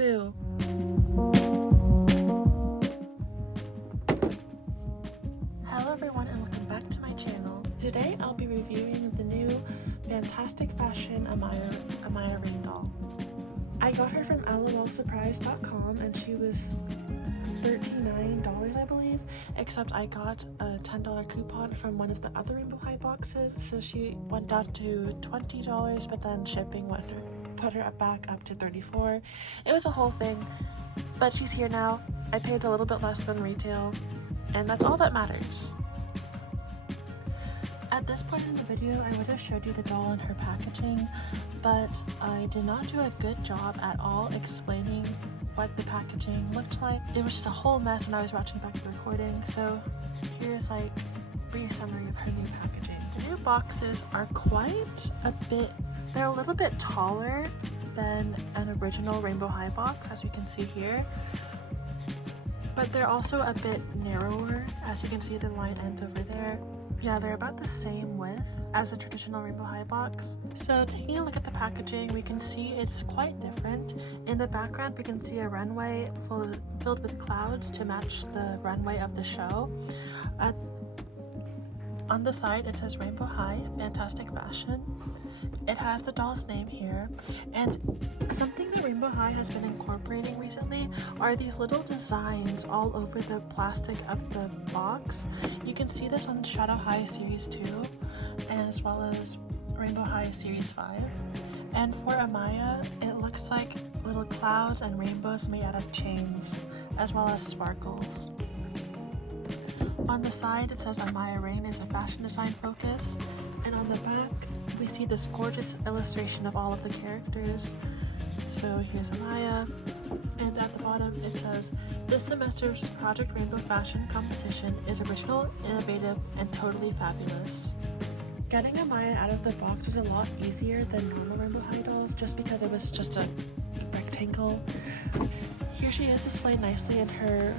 Boo. Hello everyone and welcome back to my channel. Today I'll be reviewing the new Fantastic Fashion Amaya Raine Doll. I got her from lolsurprise.com and she was $39 I believe, except I got a $10 coupon from one of the other Rainbow High boxes, so she went down to $20, but then shipping put her back up to $34. It was a whole thing, but she's here now. I paid a little bit less than retail, and that's all that matters. At this point in the video, I would have showed you the doll and her packaging, but I did not do a good job at all explaining what the packaging looked like. It was just a whole mess when I was watching back the recording, so here's like a brief summary of her new packaging. The new boxes are quite a bit, they're a little bit taller than an original Rainbow High box, as you can see here, but they're also a bit narrower, as you can see the line ends over there. Yeah, they're about the same width as the traditional Rainbow High box. So taking a look at the packaging, we can see it's quite different. In the background, we can see a runway filled with clouds to match the runway of the show. On the side, it says Rainbow High, Fantastic Fashion. It has the doll's name here, and something that Rainbow High has been incorporating recently are these little designs all over the plastic of the box. You can see this on Shadow High Series 2, as well as Rainbow High Series 5. And for Amaya, it looks like little clouds and rainbows made out of chains, as well as sparkles. On the side, it says Amaya Raine is a fashion design focus, and on the back, we see this gorgeous illustration of all of the characters. So here's Amaya, and at the bottom it says, "This semester's Project Rainbow Fashion Competition is original, innovative, and totally fabulous." Getting Amaya out of the box was a lot easier than normal Rainbow High dolls, just because it was just a rectangle. Here she is displayed nicely in her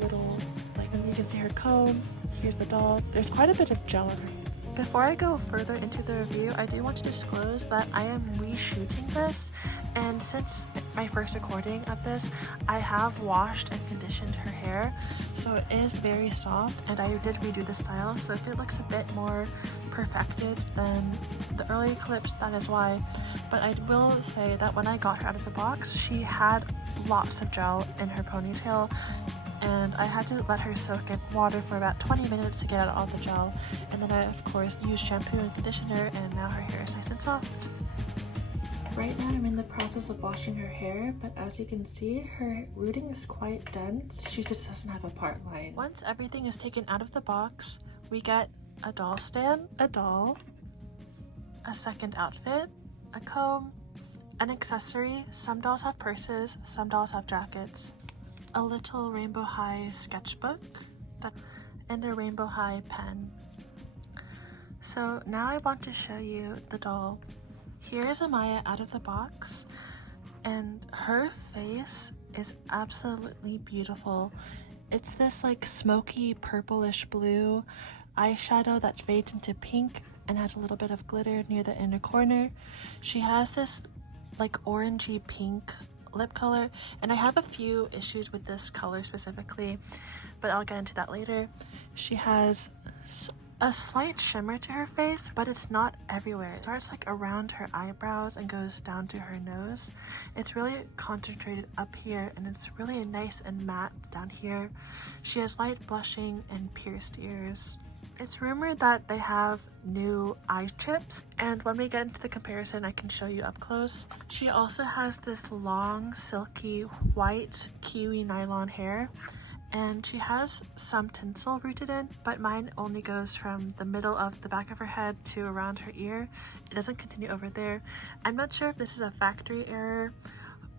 little, like, you can see her comb. Here's the doll. There's quite a bit of gel in her. Before I go further into the review, I do want to disclose that I am reshooting this, and since my first recording of this, I have washed and conditioned her hair, so it is very soft, and I did redo the style, so if it looks a bit more perfected than the early clips, that is why. But I will say that when I got her out of the box, she had lots of gel in her ponytail, and I had to let her soak in water for about 20 minutes to get out all the gel, and then I of course used shampoo and conditioner, and now her hair is nice and soft. Right now I'm in the process of washing her hair, but as you can see, her rooting is quite dense. She just doesn't have a part line. Once everything is taken out of the box, we get a doll stand, a doll, a second outfit, a comb, an accessory. Some dolls have purses, some dolls have jackets, a little Rainbow High sketchbook, and a Rainbow High pen. So now I want to show you the doll. Here is Amaya out of the box, and her face is absolutely beautiful. It's this like smoky purplish blue eyeshadow that fades into pink and has a little bit of glitter near the inner corner. She has this like orangey pink lip color, and I have a few issues with this color specifically, but I'll get into that later. She has a slight shimmer to her face, but it's not everywhere. It starts like around her eyebrows and goes down to her nose. It's really concentrated up here, and it's really nice and matte down here. She has light blushing and pierced ears. It's rumored that they have new eye chips, and when we get into the comparison, I can show you up close. She also has this long, silky, white, kiwi nylon hair, and she has some tinsel rooted in, but mine only goes from the middle of the back of her head to around her ear. It doesn't continue over there. I'm not sure if this is a factory error,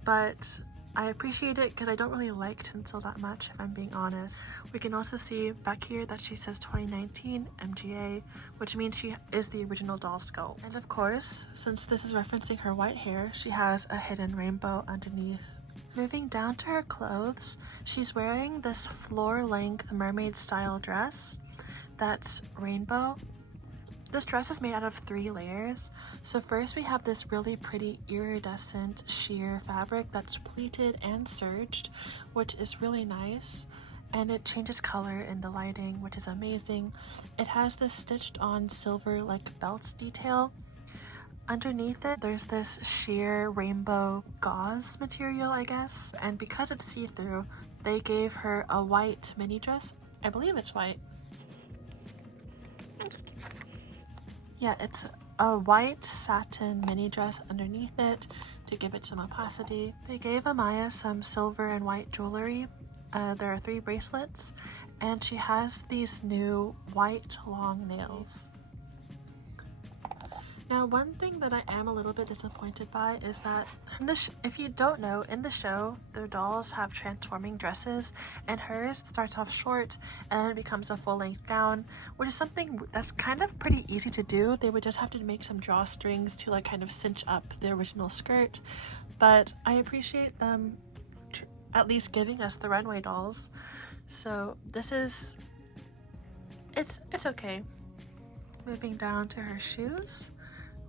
but I appreciate it because I don't really like tinsel that much, if I'm being honest. We can also see back here that she says 2019 MGA, which means she is the original doll sculpt. And of course, since this is referencing her white hair, she has a hidden rainbow underneath. Moving down to her clothes, she's wearing this floor-length mermaid style dress that's rainbow, This dress is made out of 3 layers. So first we have this really pretty iridescent sheer fabric that's pleated and serged, which is really nice. And it changes color in the lighting, which is amazing. It has this stitched on silver like belt detail. Underneath it, there's this sheer rainbow gauze material, I guess. And because it's see-through, they gave her a white mini dress. I believe it's white. Yeah, it's a white satin mini dress underneath it to give it some opacity. They gave Amaya some silver and white jewelry. There are 3 bracelets, and she has these new white long nails. Now, one thing that I am a little bit disappointed by is that if you don't know, in the show, their dolls have transforming dresses, and hers starts off short and then it becomes a full-length gown, which is something that's kind of pretty easy to do. They would just have to make some drawstrings to like kind of cinch up the original skirt, but I appreciate them at least giving us the runway dolls. So this is, it's okay. Moving down to her shoes.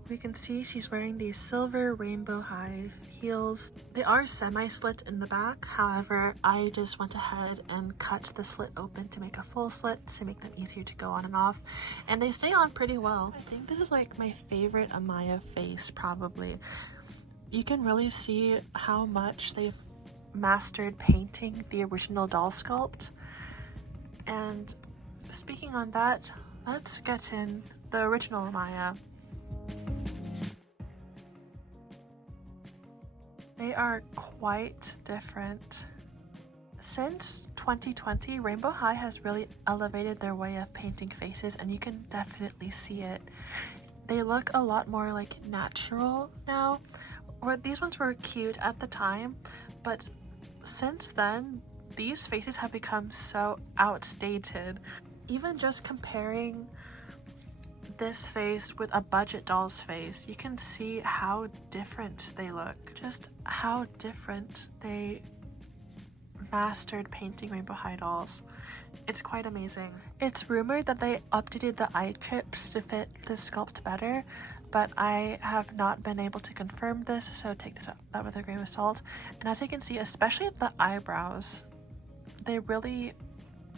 We can see she's wearing these silver rainbow high heels. They are semi-slit in the back, however, I just went ahead and cut the slit open to make a full slit to make them easier to go on and off. And they stay on pretty well. I think this is like my favorite Amaya face, probably. You can really see how much they've mastered painting the original doll sculpt. And speaking on that, let's get in the original Amaya. They are quite different. Since 2020, Rainbow High has really elevated their way of painting faces, and you can definitely see it. They look a lot more like natural now. Or these ones were cute at the time, but since then, these faces have become so outdated. Even just comparing this face with a budget doll's face, you can see how different they look. Just how different they mastered painting Rainbow High dolls. It's quite amazing. It's rumored that they updated the eye chips to fit the sculpt better, but I have not been able to confirm this, so take this out with a grain of salt. And as you can see, especially the eyebrows, they really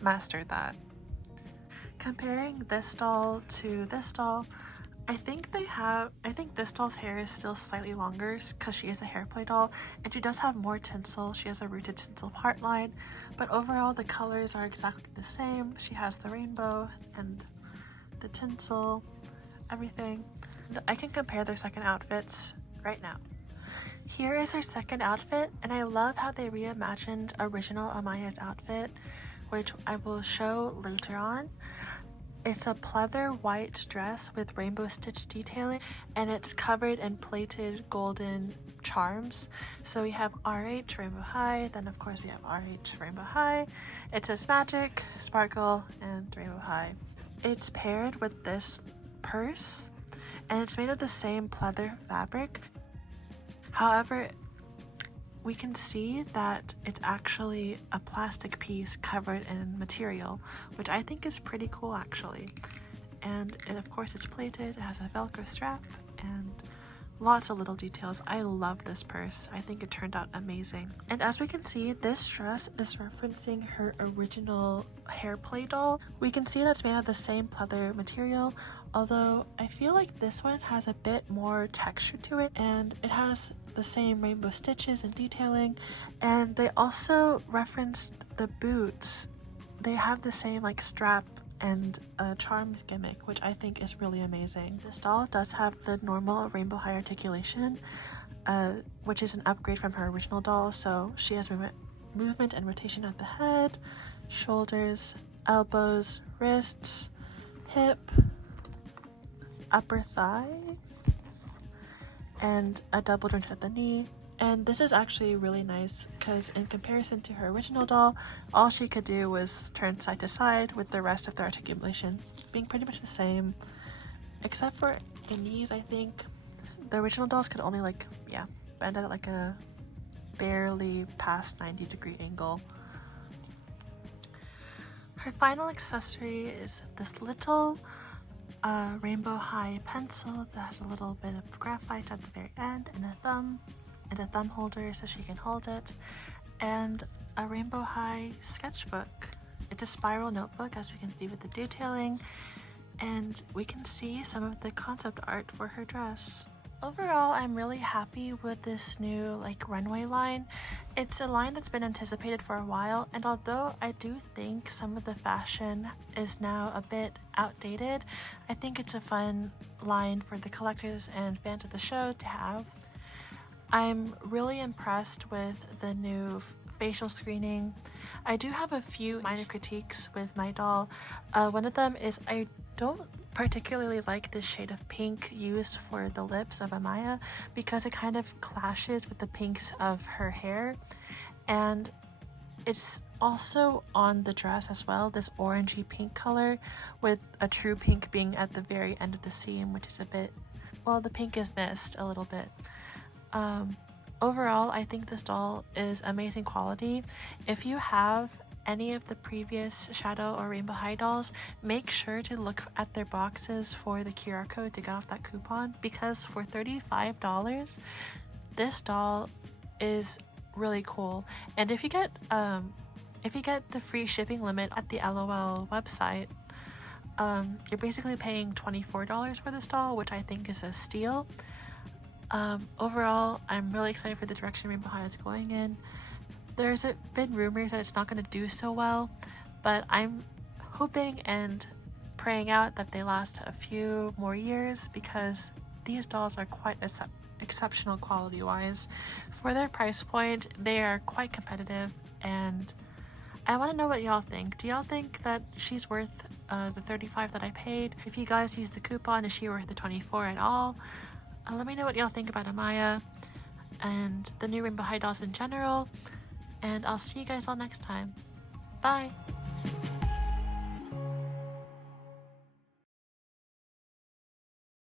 mastered that. Comparing this doll to this doll, I think this doll's hair is still slightly longer because she is a hair play doll, and she does have more tinsel. She has a rooted tinsel part line, but overall the colors are exactly the same. She has the rainbow and the tinsel, everything. And I can compare their second outfits right now. Here is her second outfit, and I love how they reimagined original Amaya's outfit, which I will show later on. It's a pleather white dress with rainbow stitch detailing, and it's covered in plated golden charms. So we have RH Rainbow High, then of course we have RH Rainbow High. It says Magic, Sparkle, and Rainbow High. It's paired with this purse, and it's made of the same pleather fabric. However, we can see that it's actually a plastic piece covered in material, which I think is pretty cool actually. And of course it's plated, it has a Velcro strap, and lots of little details. I love this purse. I think it turned out amazing. And as we can see, this dress is referencing her original hair play doll. We can see that's made of the same pleather material, although I feel like this one has a bit more texture to it, and it has the same rainbow stitches and detailing. And they also referenced the boots. They have the same like strap and a charms gimmick, which I think is really amazing. This doll does have the normal Rainbow High articulation, which is an upgrade from her original doll. So she has movement and rotation at the head, shoulders, elbows, wrists, hip, upper thigh, and a double joint at the knee. And this is actually really nice because in comparison to her original doll, all she could do was turn side to side, with the rest of the articulation being pretty much the same, except for the knees. I think the original dolls could only bend at like a barely past 90-degree angle. Her final accessory is this little a Rainbow High pencil that has a little bit of graphite at the very end, and a thumb holder so she can hold it, and a Rainbow High sketchbook. It's a spiral notebook, as we can see with the detailing, and we can see some of the concept art for her dress. Overall, I'm really happy with this new runway line. It's a line that's been anticipated for a while, and although I do think some of the fashion is now a bit outdated, I think it's a fun line for the collectors and fans of the show to have. I'm really impressed with the new facial screening. I do have a few minor critiques with my doll. One of them is I don't particularly like the shade of pink used for the lips of Amaya because it kind of clashes with the pinks of her hair, and it's also on the dress as well, this orangey pink color with a true pink being at the very end of the seam, which is a bit, well, the pink is missed a little bit. Overall, I think this doll is amazing quality. If you have any of the previous Shadow or Rainbow High dolls, make sure to look at their boxes for the QR code to get off that coupon, because for $35, this doll is really cool. And if you get the free shipping limit at the LOL website, you're basically paying $24 for this doll, which I think is a steal. Overall, I'm really excited for the direction Rainbow High is going in. There's been rumors that it's not going to do so well, but I'm hoping and praying out that they last a few more years, because these dolls are quite exceptional quality wise. For their price point, they are quite competitive, and I want to know what y'all think. Do y'all think that she's worth the $35 that I paid? If you guys use the coupon, is she worth the $24 at all? Let me know what y'all think about Amaya and the new Rainbow High dolls in general, and I'll see you guys all next time. Bye!